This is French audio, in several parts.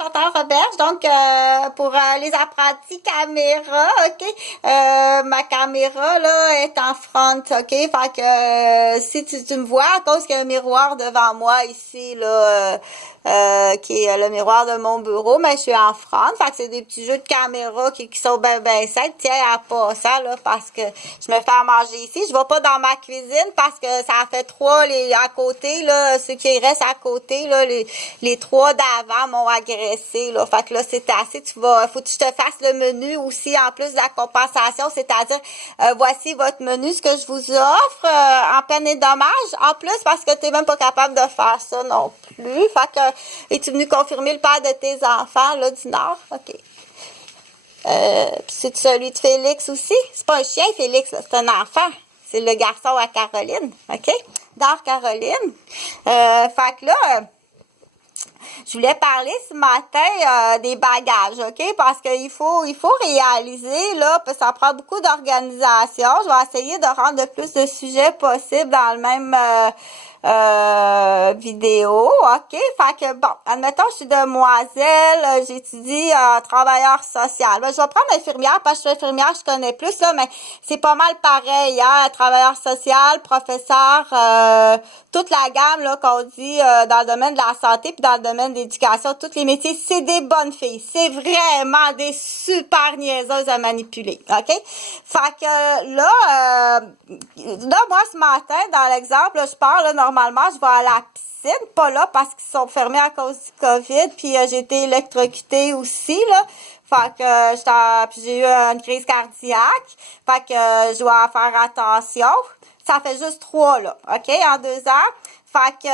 Chantal Roberge, donc pour les apprentis caméra, ok, ma caméra là est en front, ok, fait que si tu me vois à cause qu'il y a un miroir devant moi ici là, qui est le miroir de mon bureau, mais je suis en front, fait que c'est des petits jeux de caméra qui sont ben simples, tiens à passant là parce que je me fais à manger ici, je vais pas dans ma cuisine parce que ça fait trois les à côté là, ceux qui restent à côté là, les trois d'avant m'ont agressé là, fait que là c'est assez, faut que je te fasse le menu aussi en plus de la compensation, c'est-à-dire voici votre menu, ce que je vous offre en peine et dommage, en plus parce que t'es même pas capable de faire ça non plus, fait que es-tu venu confirmer le père de tes enfants là du Nord, ok. C'est celui de Félix aussi. C'est pas un chien, Félix, c'est un enfant. C'est le garçon à Caroline, OK? Dans Caroline. Fait que là, je voulais parler ce matin des bagages, OK? Parce qu'il faut réaliser, là, parce que ça prend beaucoup d'organisation. Je vais essayer de rendre le plus de sujets possible dans le même vidéo, OK? Fait que, bon, admettons, je suis demoiselle, j'étudie travailleur social. Ben, je vais prendre infirmière, parce que je suis infirmière, je connais plus, là, mais c'est pas mal pareil, hein? Travailleur social, professeur, toute la gamme, là, qu'on dit dans le domaine de la santé puis dans le domaine de l'éducation, tous les métiers, c'est des bonnes filles. C'est vraiment des super niaiseuses à manipuler, OK? Fait que là, moi, ce matin, dans l'exemple, là, je pars, là, normalement, je vais à la piscine, pas là parce qu'ils sont fermés à cause du COVID, puis j'ai été électrocutée aussi, là. Fait que puis j'ai eu une crise cardiaque. Fait que je dois faire attention. Ça fait juste 3, là, OK, en 2 ans. Fait que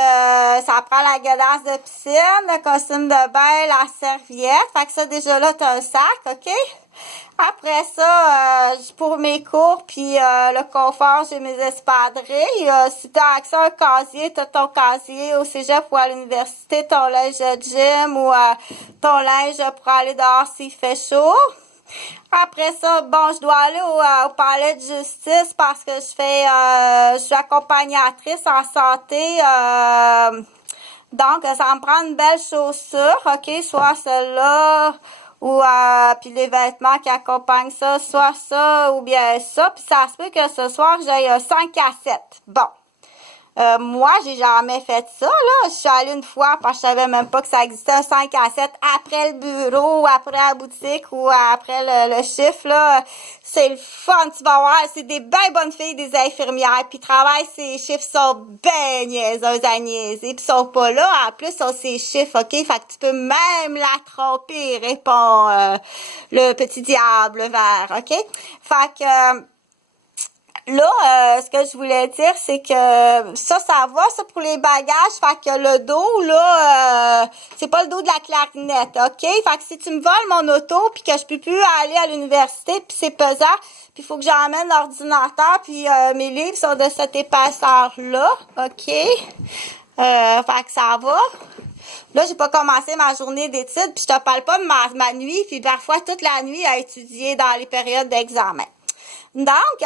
ça prend la godasse de piscine, le costume de bain, la serviette. Fait que ça, déjà là, t'as un sac, OK? Après ça, pour mes cours, puis le confort, j'ai mes espadrilles. Si t'as accès à un casier, t'as ton casier au cégep ou à l'université, ton linge de gym ou ton linge pour aller dehors s'il fait chaud. Après ça, bon, je dois aller au palais de justice parce que je suis accompagnatrice en santé. Donc, ça va me prend une belle chaussure, OK, soit celle-là ou puis les vêtements qui accompagnent ça, soit ça ou bien ça. Puis ça se peut que ce soir, j'aille 5 cassettes. Bon. Moi, j'ai jamais fait ça, là. Je suis allée une fois parce que je savais même pas que ça existait un 5 à 7 après le bureau ou après la boutique ou après le chiffre, là. C'est le fun, tu vas voir. C'est des bien bonnes filles, des infirmières. Puis travaillent, ces chiffres sont bien niaiseuses à niaiser. Puis sont pas là. En plus, sont ces chiffres, OK? Fait que tu peux même la tromper, répond le petit diable vert, OK? Fait que... Là, ce que je voulais dire, c'est que ça va, ça pour les bagages. Fait que le dos, là, c'est pas le dos de la clarinette, OK? Fait que si tu me voles mon auto, puis que je peux plus aller à l'université, puis c'est pesant, puis il faut que j'emmène l'ordinateur, puis mes livres sont de cette épaisseur-là, OK? Fait que ça va. Là, j'ai pas commencé ma journée d'études, puis je te parle pas de ma nuit, puis parfois toute la nuit à étudier dans les périodes d'examen. Donc,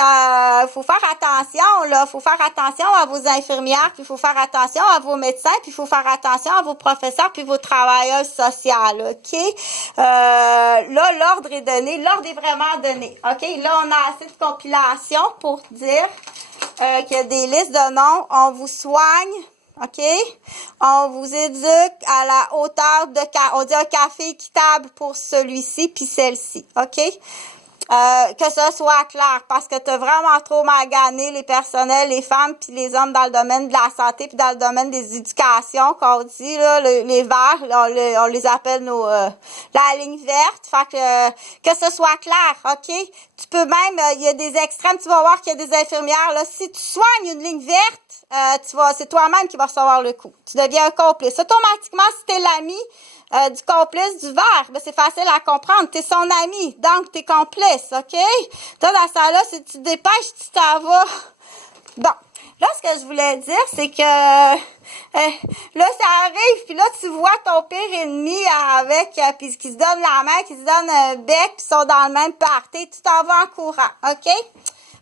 faut faire attention, là. Faut faire attention à vos infirmières, puis faut faire attention à vos médecins, puis faut faire attention à vos professeurs, puis vos travailleurs sociaux, OK? Là, l'ordre est donné. L'ordre est vraiment donné, OK? Là, on a assez de compilation pour dire qu'il y a des listes de noms. On vous soigne, OK? On vous éduque à la hauteur de... On dit un café équitable pour celui-ci, puis celle-ci, OK? Que ce soit clair, parce que t'as vraiment trop magané les personnels, les femmes puis les hommes dans le domaine de la santé puis dans le domaine des éducations, qu'on dit, là, les verts, là, on les appelle la ligne verte, fait que ce soit clair, OK? Tu peux même, il y a des extrêmes, tu vas voir qu'il y a des infirmières, là, si tu soignes une ligne verte, c'est toi-même qui vas recevoir le coup. Tu deviens un complice. Automatiquement, si t'es l'ami du complice du verre, ben c'est facile à comprendre. T'es son ami, donc t'es complice, OK? Toi, dans ça là, si tu te dépêches, tu t'en vas. Bon. Là, ce que je voulais dire, c'est que là, ça arrive, puis là, tu vois ton pire ennemi avec, puis qui se donne la main, qui se donne un bec, puis sont dans le même party. Tu t'en vas en courant, OK?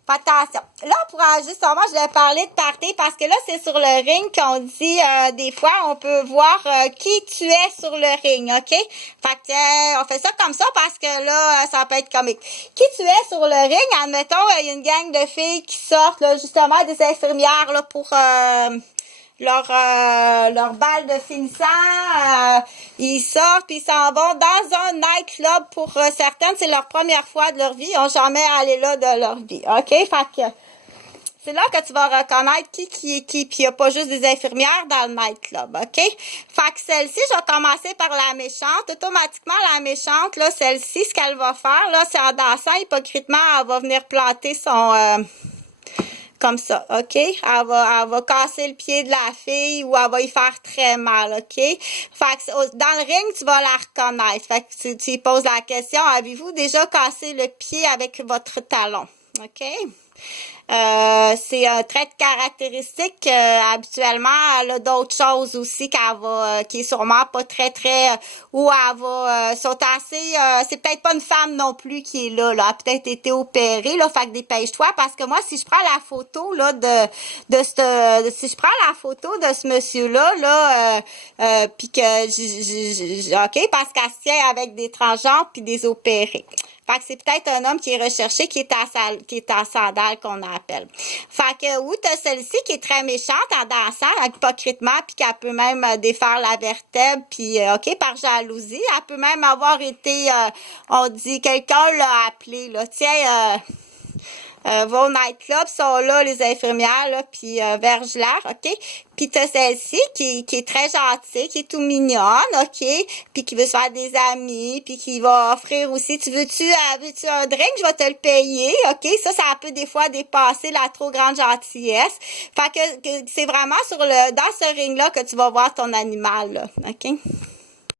Fais attention. Là, pour justement, je vais parler de party parce que là, c'est sur le ring qu'on dit, des fois, on peut voir qui tu es sur le ring, OK? Fait que, on fait ça comme ça parce que là, ça peut être comique. Qui tu es sur le ring, admettons, il y a une gang de filles qui sortent, là, justement, des infirmières, là, pour... leur balle de finissant, ils sortent puis ils s'en vont dans un nightclub. Pour certaines, c'est leur première fois de leur vie, ils n'ont jamais allé là de leur vie, OK? Fait que c'est là que tu vas reconnaître qui est qui, puis il n'y a pas juste des infirmières dans le nightclub, OK? Fait que celle-ci, je vais commencer par la méchante. Automatiquement, la méchante, là, celle-ci, ce qu'elle va faire, là, c'est en dansant, hypocritement, elle va venir planter son... comme ça, OK? Elle va casser le pied de la fille ou elle va y faire très mal, OK? Fait que dans le ring, tu vas la reconnaître. Fait que tu lui poses la question, avez-vous déjà cassé le pied avec votre talon? OK? C'est un trait de caractéristique. Habituellement, elle a d'autres choses aussi qu'elle va, qui est sûrement pas très, où elle va, sont assez, c'est peut-être pas une femme non plus qui est là, elle a peut-être été opérée, là, fait que dépêche-toi, parce que moi, si je prends la photo, là, si je prends la photo de ce monsieur-là, puis que, OK, parce qu'elle se tient avec des transgenres puis des opérés. Fait que c'est peut-être un homme qui est recherché, qui est en sandales qu'on appelle. Fait que oui, t'as celle-ci qui est très méchante en dansant, hypocritement, puis qu'elle peut même défaire la vertèbre, puis OK, par jalousie. Elle peut même avoir été, on dit, quelqu'un l'a appelé, là, tiens, va au nightclub, sont là les infirmières, là, puis verge-l'air, OK? Puis t'as celle-ci qui est très gentille, qui est tout mignonne, OK? Puis qui veut se faire des amis, puis qui va offrir aussi, veux-tu un drink? Je vais te le payer, OK? Ça peut des fois dépasser la trop grande gentillesse. Fait que c'est vraiment dans ce ring-là que tu vas voir ton animal, là, OK?